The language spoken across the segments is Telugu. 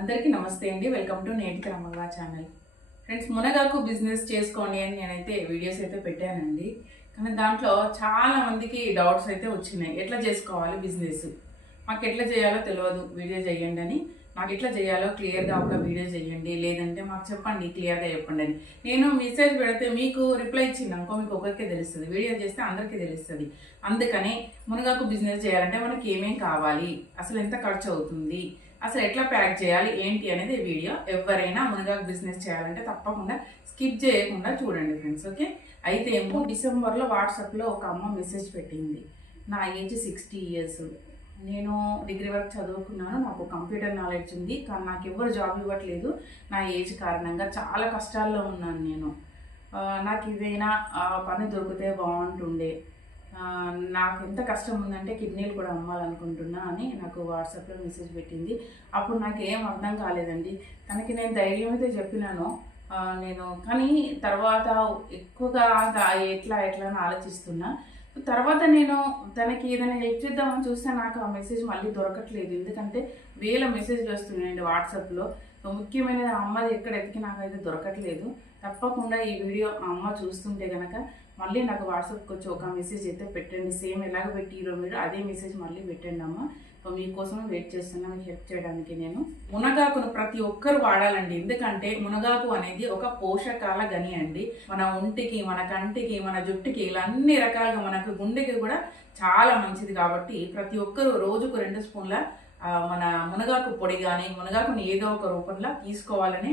అందరికీ నమస్తే అండి. వెల్కమ్ టు నేటి క్రమంగా ఛానల్ ఫ్రెండ్స్ మునగాకు బిజినెస్ చేసుకోండి అని నేనైతే వీడియోస్ అయితే పెట్టానండి. కానీ దాంట్లో చాలా మందికి డౌట్స్ అయితే వచ్చినాయి. ఎట్లా చేసుకోవాలి బిజినెస్ మాకు ఎట్లా చేయాలో తెలియదు. వీడియో చేయండి అని మాకు ఎట్లా చేయాలో క్లియర్గా ఒక వీడియో చేయండి లేదంటే మాకు చెప్పండి క్లియర్గా చెప్పండి అని. నేను మెసేజ్ పెడితే మీకు రిప్లై ఇచ్చిందనుకో మీకు ఒకరికే తెలుస్తుంది. వీడియో చేస్తే అందరికీ తెలుస్తుంది. అందుకని మునగాకు బిజినెస్ చేయాలంటే మనకి ఏమేం కావాలి? అసలు ఎంత ఖర్చు అవుతుంది? అసలు ఎట్లా ప్యాక్ చేయాలి? ఏంటి అనేది వీడియో ఎవరైనా మునగాకు బిజినెస్ చేయాలంటే తప్పకుండా స్కిప్ చేయకుండా చూడండి ఫ్రెండ్స్ ఓకే? అయితే ఏమో డిసెంబర్లో వాట్సాప్లో ఒక అమ్మ మెసేజ్ పెట్టింది. నా ఏజ్ సిక్స్టీ ఇయర్స్. నేను డిగ్రీ వరకు చదువుకున్నాను నాకు కంప్యూటర్ నాలెడ్జ్ ఉంది కానీ నాకు ఎవరు జాబ్ ఇవ్వట్లేదు. నా ఏజ్ కారణంగా చాలా కష్టాల్లో ఉన్నాను నేను. నాకు ఏదైనా ఆ, పని దొరికితే బాగుంటుండే. నాకు ఎంత కష్టం ఉందంటే కిడ్నీలు కూడా అమ్మాలనుకుంటున్నా అని నాకు వాట్సాప్లో మెసేజ్ పెట్టింది. అప్పుడు నాకు ఏం అర్థం కాలేదండి. తనకి నేను ధైర్యం అయితే చెప్పినాను నేను కానీ తర్వాత ఎక్కువగా ఎట్లా ఎట్లా అని ఆలోచిస్తున్నా. తర్వాత నేను తనకి ఏదైనా హెల్ప్ చేద్దామని చూస్తే నాకు ఆ మెసేజ్ మళ్ళీ దొరకట్లేదు. ఎందుకంటే వేల మెసేజ్లు వస్తున్నాయండి వాట్సాప్లో సో ముఖ్యమైనది ఆ అమ్మది ఎక్కడ ఎతికి నాకైతే దొరకట్లేదు. తప్పకుండా ఈ వీడియో ఆ అమ్మ చూస్తుంటే కనుక మళ్ళీ నాకు వాట్సాప్కి వచ్చి ఒక మెసేజ్ అయితే పెట్టండి. సేమ్ ఎలాగ పెట్టిరో మీరు అదే మెసేజ్ మళ్ళీ పెట్టండి అమ్మ. సో మీకోసమే వెయిట్ చేస్తున్నా మీకు హెల్ప్ చేయడానికి నేను. మునగాకును ప్రతి ఒక్కరు వాడాలండి. ఎందుకంటే మునగాకు అనేది ఒక పోషకాల గని అండి. మన ఒంటికి మన కంటికి మన జుట్టుకి ఇలా అన్ని రకాలుగా మనకు గుండెకి కూడా చాలా మంచిది కాబట్టి ప్రతి ఒక్కరు రోజుకు రెండు స్పూన్ల మన మునగాకు పొడి కానీ మునగాకుని ఏదో ఒక రూపంలో తీసుకోవాలని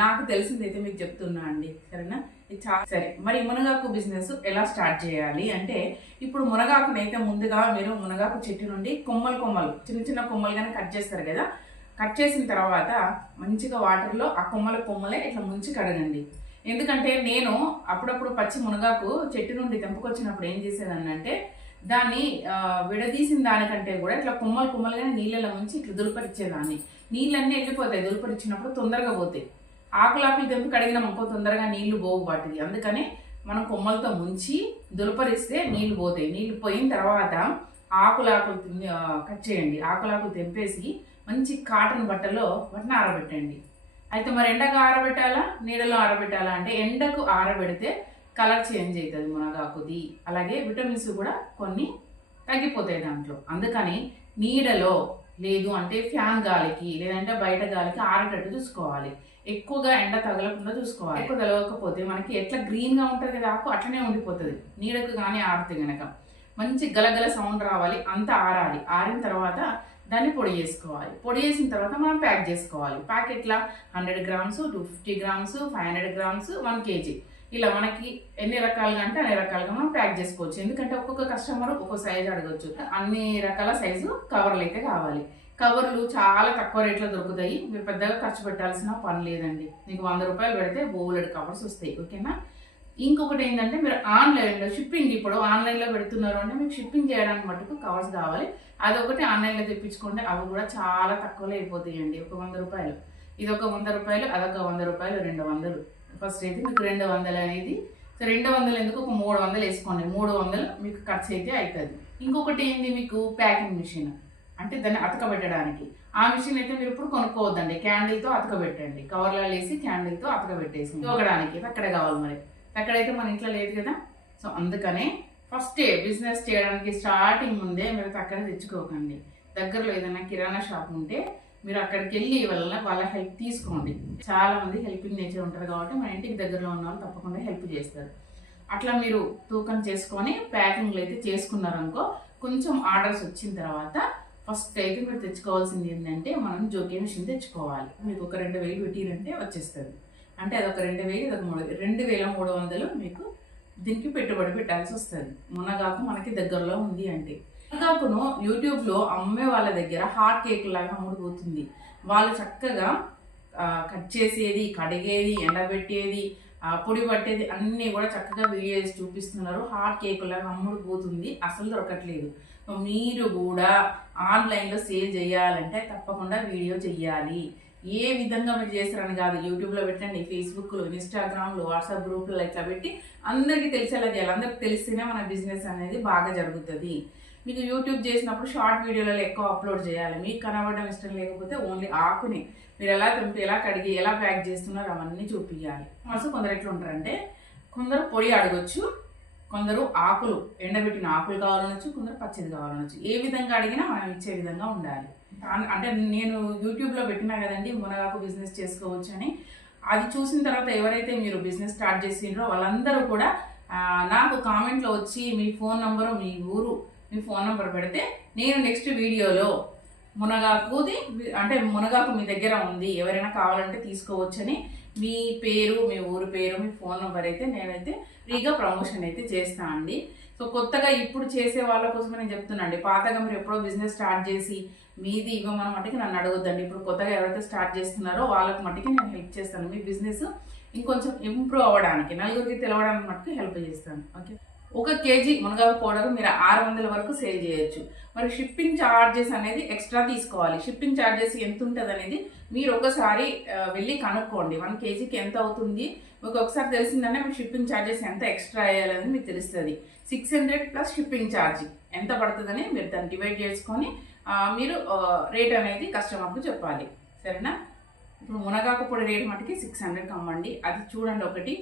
నాకు తెలిసిందైతే మీకు చెప్తున్నా అండి సరేనా? ఇది చాలా సరే. మరి మునగాకు బిజినెస్ ఎలా స్టార్ట్ చేయాలి అంటే ఇప్పుడు మునగాకుని అయితే ముందుగా మీరు మునగాకు చెట్టు నుండి కొమ్మలు కొమ్మలు చిన్న చిన్న కొమ్మలుగానే కట్ చేస్తారు కదా? కట్ చేసిన తర్వాత మంచిగా వాటర్లో ఆ కొమ్మల కొమ్మలే ఇట్లా ముంచి కడగండి. ఎందుకంటే నేను అప్పుడప్పుడు పచ్చి మునగాకు చెట్టు నుండి తెంపుకొచ్చినప్పుడు ఏం చేసేదాన్ని అంటే దాన్ని విడదీసిన దానికంటే కూడా ఇట్లా కొమ్మలు కొమ్మలుగా నీళ్ళలో ముంచి ఇట్లా దులపరిచ్చేదాన్ని. నీళ్ళన్నీ వెళ్ళిపోతాయి దులపరిచ్చినప్పుడు తొందరగా పోతాయి. ఆకులాకులు తెంపి కడిగినాం అనుకో తొందరగా నీళ్ళు పోవు వాటిది. అందుకనే మనం కొమ్మలతో ముంచి దులపరిస్తే నీళ్ళు పోతాయి. నీళ్ళు పోయిన తర్వాత ఆకులాకులు కట్ చేయండి. ఆకులాకులు తెంపేసి మంచి కాటన్ బట్టలో వాటిని ఆరబెట్టండి. అయితే మరి ఎండకు ఆరబెట్టాలా నీడలో ఆరబెట్టాలా అంటే ఎండకు ఆరబెడితే కలర్ చేంజ్ అవుతుంది మునగాకుది. అలాగే విటమిన్స్ కూడా కొన్ని తగ్గిపోతాయి దాంట్లో. అందుకని నీడలో లేదు అంటే ఫ్యాన్ గాలికి లేదంటే బయట గాలికి ఆరేటట్టు చూసుకోవాలి. ఎక్కువగా ఎండ తగలకుండా చూసుకోవాలి. ఎక్కువ తగలకపోతే మనకి ఎట్లా గ్రీన్గా ఉంటుంది కదా ఆకు అట్లనే ఉండిపోతుంది. నీడకు కానీ ఆరితే గనక. మంచి గలగల సౌండ్ రావాలి అంత ఆరాలి. ఆరిన తర్వాత దాన్ని పొడి చేసుకోవాలి. పొడి చేసిన తర్వాత మనం ప్యాక్ చేసుకోవాలి. ప్యాకెట్లా hundred grams two fifty grams five hundred grams one KG. ఇలా మనకి ఎన్ని రకాలుగా అంటే అన్ని రకాలుగా మనం ప్యాక్ చేసుకోవచ్చు. ఎందుకంటే ఒక్కొక్క కస్టమర్ ఒక్కొక్క సైజు అడగచ్చు. అన్ని రకాల సైజు కవర్లు అయితే కావాలి. కవర్లు చాలా తక్కువ రేట్లో దొరుకుతాయి. మీరు పెద్దగా ఖర్చు పెట్టాల్సిన పని లేదండి. మీకు వంద రూపాయలు పెడితే బోలెడ్ కవర్స్ వస్తాయి. ఓకేనా ఇంకొకటి ఏంటంటే మీరు ఆన్లైన్లో షిప్పింగ్ ఇప్పుడు ఆన్లైన్లో పెడుతున్నారు అంటే మీకు షిప్పింగ్ చేయడానికి మటుకు కవర్స్ కావాలి. అదొకటి ఆన్లైన్లో తెప్పించుకుంటే అవి కూడా చాలా తక్కువలో అయిపోతాయండి. ఒక వంద రూపాయలు. ఇది ఒక వంద రూపాయలు అదొక వంద రూపాయలు రెండు వందలు. ఫస్ట్ అయితే మీకు రెండు వందలు అనేది. సో రెండు వందలు ఎందుకు? ఒక మూడు వందలు వేసుకోండి. మూడు వందలు మీకు ఖర్చు అయితే అవుతుంది. ఇంకొకటి ఏంది మీకు? Packing machine. అంటే దాన్ని అతకబెట్టడానికి. ఆ మిషన్ అయితే మీరు ఇప్పుడు కొనుక్కోవద్దండి. క్యాండిల్తో అతకబెట్టండి. కవర్లలో వేసి క్యాండిల్తో అతకబెట్టేసి తోగడానికి అక్కడ కావాలి మరి? అక్కడైతే మన ఇంట్లో లేదు కదా. సో అందుకనే ఫస్ట్ బిజినెస్ చేయడానికి స్టార్టింగ్ ముందే మీరు అక్కడ తెచ్చుకోకండి. దగ్గరలో ఏదైనా కిరాణా షాప్ ఉంటే మీరు అక్కడికి వెళ్ళి వాళ్ళ వాళ్ళ హెల్ప్ తీసుకోండి. చాలా మంది హెల్పింగ్ నేచర్ ఉంటారు కాబట్టి మన ఇంటికి దగ్గరలో ఉన్న వాళ్ళు తప్పకుండా హెల్ప్ చేస్తారు. అట్లా మీరు తూకం చేసుకొని ప్యాకింగ్లు అయితే చేసుకున్నారనుకో కొంచెం ఆర్డర్స్ వచ్చిన తర్వాత ఫస్ట్ అయితే మీరు తెచ్చుకోవాల్సింది ఏంటంటే మనం జోకే మిషన్ తెచ్చుకోవాలి. మీకు ఒక రెండు వేలు పెట్టిరంటే వచ్చేస్తుంది. అంటే అదొక రెండు వేలు ఇదొక మూడు రెండు వేల మూడు వందలు మీకు దీనికి పెట్టుబడి పెట్టాల్సి వస్తుంది. మునగాకు మనకి దగ్గరలో ఉంది అంటే. మునగాకును యూట్యూబ్లో అమ్మే వాళ్ళ దగ్గర హాట్ కేక్ లాగా అమ్ముడుపోతుంది వాళ్ళు చక్కగా కట్ చేసేది కడిగేది ఎండబెట్టేది పొడి పట్టేది అన్నీ కూడా చక్కగా వీడియో చేసి చూపిస్తున్నారు. హాట్ కేక్ లాగా అమ్ముడు పోతుంది అసలు దొరకట్లేదు. మీరు కూడా ఆన్లైన్లో సేల్ చేయాలంటే తప్పకుండా వీడియో చెయ్యాలి. ఏ విధంగా మీరు చేస్తారని కాదు. యూట్యూబ్లో పెట్టండి ఫేస్బుక్లో ఇన్స్టాగ్రామ్లో వాట్సాప్ గ్రూప్లో ఇట్లా పెట్టి అందరికీ తెలిసేలా చేయాలి. అందరికి తెలిస్తేనే మన బిజినెస్ అనేది బాగా జరుగుతుంది. మీకు యూట్యూబ్ చేసినప్పుడు షార్ట్ వీడియోలలో ఎక్కువ అప్లోడ్ చేయాలి. మీకు కనబడడం ఇష్టం లేకపోతే ఓన్లీ ఆకుని మీరు ఎలా తెంపి ఎలా కడిగి ఎలా ప్యాక్ చేస్తున్నారో అవన్నీ చూపించాలి అసలు కొందరు ఎట్లా ఉంటారంటే కొందరు పొడి అడగొచ్చు కొందరు ఆకులు ఎండబెట్టిన ఆకులు కావాలనొచ్చు కొందరు పచ్చిది కావాలనొచ్చు. ఏ విధంగా అడిగినా మనం ఇచ్చే విధంగా ఉండాలి. అన్- అంటే నేను యూట్యూబ్లో పెట్టినా కదండి మునగాకు బిజినెస్ చేసుకోవచ్చు అని. అది చూసిన తర్వాత ఎవరైతే మీరు బిజినెస్ స్టార్ట్ చేసిండ్రో వాళ్ళందరూ కూడా నాకు కామెంట్లో వచ్చి మీ ఫోన్ నంబరు మీ ఊరు మీ ఫోన్ నంబర్ పెడితే నేను నెక్స్ట్ వీడియోలో మునగాకుది అంటే మునగాకు మీ దగ్గర ఉంది ఎవరైనా కావాలంటే తీసుకోవచ్చని మీ పేరు మీ ఊరు పేరు మీ ఫోన్ నెంబర్ అయితే నేనైతే ఫ్రీగా ప్రమోషన్ అయితే చేస్తా అండి. సో కొత్తగా ఇప్పుడు చేసే వాళ్ళ కోసమే నేను చెప్తున్నాండి పాతగా మీరు ఎప్పుడో బిజినెస్ స్టార్ట్ చేసి మీది ఇవ్వమని మట్టుకు నన్ను అడగొద్దండి. ఇప్పుడు కొత్తగా ఎవరైతే స్టార్ట్ చేస్తున్నారో వాళ్ళకి మట్టుకి నేను హెల్ప్ చేస్తాను. మీ బిజినెస్ ఇంకొంచెం ఇంప్రూవ్ అవ్వడానికి నలుగురికి తెలవడానికి మట్టుకు హెల్ప్ చేస్తాను. ఓకే? ఒక కేజీ మునగాకు పౌడర్ మీరు ఆరు వందల వరకు సేల్ చేయొచ్చు. మరి షిప్పింగ్ ఛార్జెస్ అనేది ఎక్స్ట్రా తీసుకోవాలి. షిప్పింగ్ ఛార్జెస్ ఎంత ఉంటుంది అనేది మీరు ఒకసారి వెళ్ళి కనుక్కోండి. వన్ కేజీకి ఎంత అవుతుంది? మీకు ఒకసారి తెలిసిందంటే మీకు షిప్పింగ్ ఛార్జెస్ ఎంత ఎక్స్ట్రా అయ్యాలని మీకు తెలుస్తుంది. Six hundred plus shipping charge ఎంత పడుతుందని మీరు దాన్ని డివైడ్ చేసుకొని మీరు రేట్ అనేది కస్టమర్కు చెప్పాలి. సరేనా? ఇప్పుడు మునగాకు పొడి రేట్ మటుకి సిక్స్ హండ్రెడ్కి అమ్మండి. అది చూడండి ఒకటి.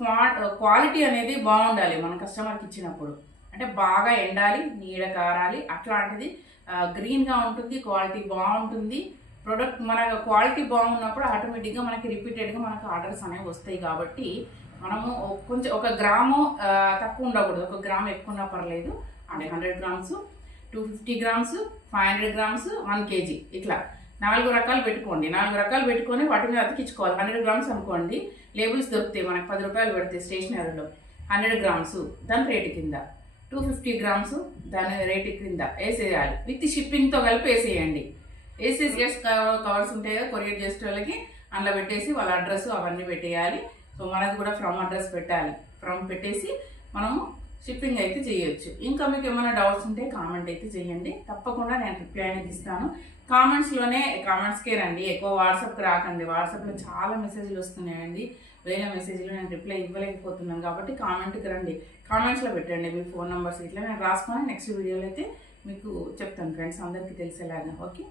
క్వా క్వాలిటీ అనేది బాగుండాలి మన కస్టమర్కి ఇచ్చినప్పుడు. అంటే బాగా ఎండాలి నీడ కారాలి అట్లాంటిది గ్రీన్గా ఉంటుంది క్వాలిటీ బాగుంటుంది. ప్రొడక్ట్ మన క్వాలిటీ బాగున్నప్పుడు ఆటోమేటిక్గా మనకి రిపీటెడ్గా మనకు ఆర్డర్స్ అనేవి వస్తాయి కాబట్టి మనము కొంచెం ఒక గ్రాము తక్కువ ఉండకూడదు. ఒక గ్రామ్ ఎక్కువ ఉన్నా పర్లేదు. అంటే hundred grams two fifty grams five hundred grams one KG ఇట్లా. నాలుగు రకాలు పెట్టుకోండి. నాలుగు రకాలు పెట్టుకొని వాటి మీద అతికించుకోవాలి. హండ్రెడ్ గ్రామ్స్ అనుకోండి. లేబుల్స్ దొరుకుతాయి మనకు. పది రూపాయలు పెడితే స్టేషనరీలో. Hundred grams. దాని రేటు కింద. Two fifty grams. దాని రేటు క్రింద వేసేయాలి. విత్ షిప్పింగ్తో కలిపి వేసేయండి. వేసేసి గెస్ట్ కవర్స్ ఉంటాయో కదా కొరియర్ చేసే వాళ్ళకి. అందులో పెట్టేసి వాళ్ళ అడ్రస్ అవన్నీ పెట్టేయాలి. సో మనది కూడా ఫ్రమ్ అడ్రస్ పెట్టాలి. ఫ్రమ్ పెట్టేసి మనము షిప్పింగ్ అయితే చేయొచ్చు. ఇంకా మీకు ఏమైనా డౌట్స్ ఉంటే కామెంట్ అయితే చేయండి. తప్పకుండా నేను రిప్లై అనేది ఇస్తాను. కామెంట్స్లోనే కామెంట్స్కే రండి. ఎక్కువ వాట్సాప్కి రాకండి. వాట్సాప్లో చాలా మెసేజ్లు వస్తున్నాయండి. వేల మెసేజ్లు నేను రిప్లై ఇవ్వలేకపోతున్నాను కాబట్టి కామెంట్కి రండి. కామెంట్స్లో పెట్టండి. మీ ఫోన్ నెంబర్స్ ఇట్లా నేను రాసుకొని నెక్స్ట్ వీడియోలో అయితే మీకు చెప్తాను. ఫ్రెండ్స్ అందరికీ తెలిసేలాగా. ఓకే